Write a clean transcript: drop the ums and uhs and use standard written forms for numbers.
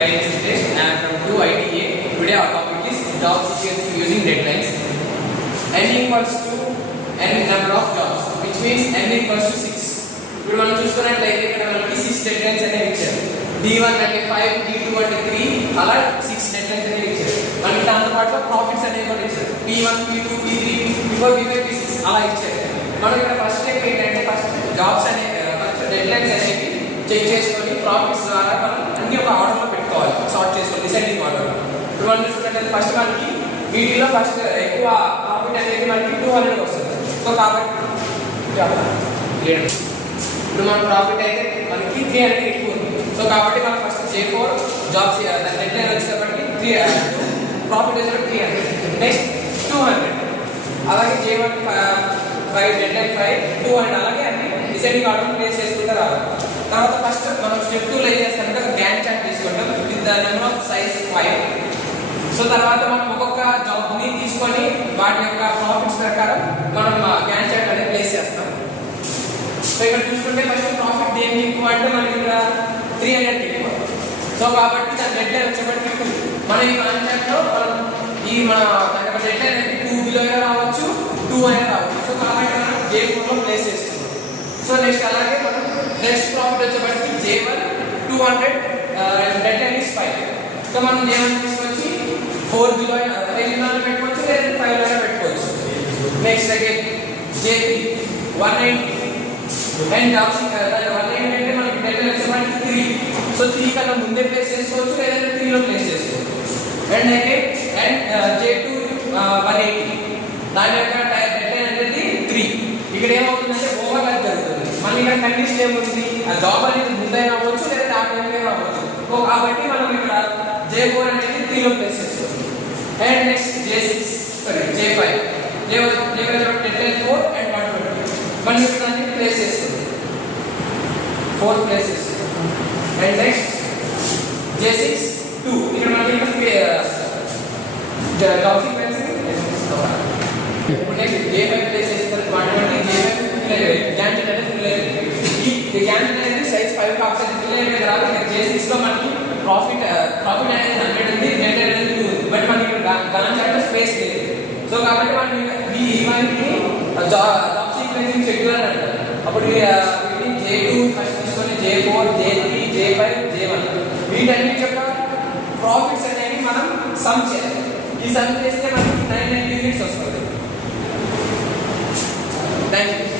And from 2ITA. Today our topic is job sequence using deadlines. N equals to n number of jobs, which means n equals to 6. ఇప్పుడు మనం చూసుకున్నట్లయితే ఇక్కడ మనకి 6 deadlines అనేవి ఇచ్చారు. D1 అంటే 5, D2 అంటే 3, అలా 6 డెడ్లైన్స్ అనేవి ఇచ్చారు. మనకి దాంతో పాటు ప్రాఫిట్స్ అనేవి కూడా ఇచ్చారు. P1, P2, P3, P4, P5, P6 అలా ఇచ్చారు. మనం ఇక్కడ ఫస్ట్ స్టెప్ ఏంటంటే ఫస్ట్ జాబ్స్ అనేవి ఫస్ట్ డెడ్లైన్స్ అనేవి చెక్ చేసుకొని ప్రాఫిట్స్ ద్వారా మనం అన్ని ఒక ఆర్డర్లో పెట్టుకోవాలి, సార్ట్ చేసుకోవాలి, డిసైడింగ్ ఆర్డర్లో. ఇప్పుడు మనం చూసుకున్నట్లయితే ఫస్ట్ మనకి వీటిలో ఫస్ట్ ఎక్కువ ప్రాఫిట్ అనేది మనకి 200 వస్తుంది. సో కాబట్టి ఇప్పుడు మన ప్రాఫిట్ అయితే మనకి 300 ఎక్కువ ఉంది. సో కాబట్టి మనం ఫస్ట్ J4 జాబ్స్ దాని డెడ్లైన్ వచ్చేటప్పటికి 300, ప్రాఫిట్ వచ్చేటప్పుడు 300, నెక్స్ట్ 200, అలాగే J1 5 డెడ్లైన్ 5 200, అలాగే అన్ని డిసైడింగ్ ఆర్డర్ ప్లేస్ చేసుకుంటే రావాలి. తర్వాత ఫస్ట్ మనం స్టెప్ 2 ఏం చేస్తామంటే గ్యాన్ చార్ట్ తీసుకుంటాం with the number of size 5. So తర్వాత మనం ఒక్కొక్క జాబ్ని తీసుకొని వాటి యొక్క ప్రాఫిట్స్ ప్రకారం మనం గ్యాన్ చార్ట్ అనేది ప్లేస్ చేస్తాం. సో ఇక్కడ చూసుకుంటే ఫస్ట్ ప్రాఫిట్ దేనికి ఎక్కువ అంటే మనకి ఇక్కడ 300 ఎక్కువ. సో కాబట్టి దాని డెడ్లైన్ వచ్చేప్పటికి మన ఈ గ్యాన్ చార్ట్లో మనం ఈ మన దాని యొక్క డెడ్లైన్ అనేది 2 బిలో అయినా రావచ్చు, 2 అయినా రావచ్చు. సో కాబట్టి మనం J4లో ప్లేస్ చేస్తున్నాం. సో నెక్స్ట్ అలాగే మనం నెక్స్ట్ ప్రాఫిట్ వచ్చేప్పటికి J1 200 డెడ్లైన్ ఇస్ 5. సో మనం J1 తీసుకొచ్చి 4 బిలో అయినా 5 బిలో పెట్టుకోవచ్చు, లేదా 5 అయినా పెట్టుకోవచ్చు. Next again J3 190 and jobs 190 అంటే మనకి డెడ్లైన్ వచ్చేప్పటికి 3. సో 3 కన్నా ముందే ప్లేస్ చేసుకోవచ్చు, లేదా 3లో ప్లేస్ చేసుకోవచ్చు. అండ్ అగైన్ అండ్ J2 180 దాని యొక్క డెడ్లైన్ అనేది 3. ఇక్కడ ఏమవుతుందంటే ఓవర్లాప్ జరుగుతుంది. మన ఇక్కడ కండిషన్ ఏముంది, ఆ జాబ్ అనేది ముందైనా అవ్వచ్చు, లేదా ఆ టైంలో అవ్వచ్చు. కాబట్టి మనం ఇక్కడ J4 అనేది 3లో ప్లేస్ చేసుకోవచ్చు. And next J5 deadline 4 and 120 మనం ఇక్కడ దాన్ని ప్లేస్ చేస్తుంది 4 ప్లేసెస్. అండ్ నెక్స్ట్ J6 2 ఇక్కడ మనకి జాబ్ సీక్వెన్స్. ఇప్పుడు నెక్స్ట్ J5 ప్లేస్ చేస్తారు 120 J5 గ్యాన్ చార్ట్ అనేది ఫుల్ అయ్యింది. ఈ గ్యాన్ చార్ట్ అనేది సైజ్ 5 కాకపోతే ఫుల్ అయ్యే రాదు. J6 లో మనకి ప్రాఫిట్ అనేది 100 ఉంది, డెడ్లైన్ అనేది 2 ఉంది. బట్ మనకి గ్యాన్ చార్ట్ స్పేస్ లేదు. సో కాబట్టి మనం ఇవన్నీ జాబ్ సీక్వెన్సింగ్ షెడ్యూలర్ అంటారు. అప్పుడు వీటిని J2 ఫస్ట్ తీసుకొని J4 J3 J5 J1 వీటన్నిటి యొక్క ప్రాఫిట్స్ అనేవి మనం సమ్ చేయాలి. ఈ సమ్ చేస్తే మనకి 990 యూనిట్స్ వస్తుంది. Thank you.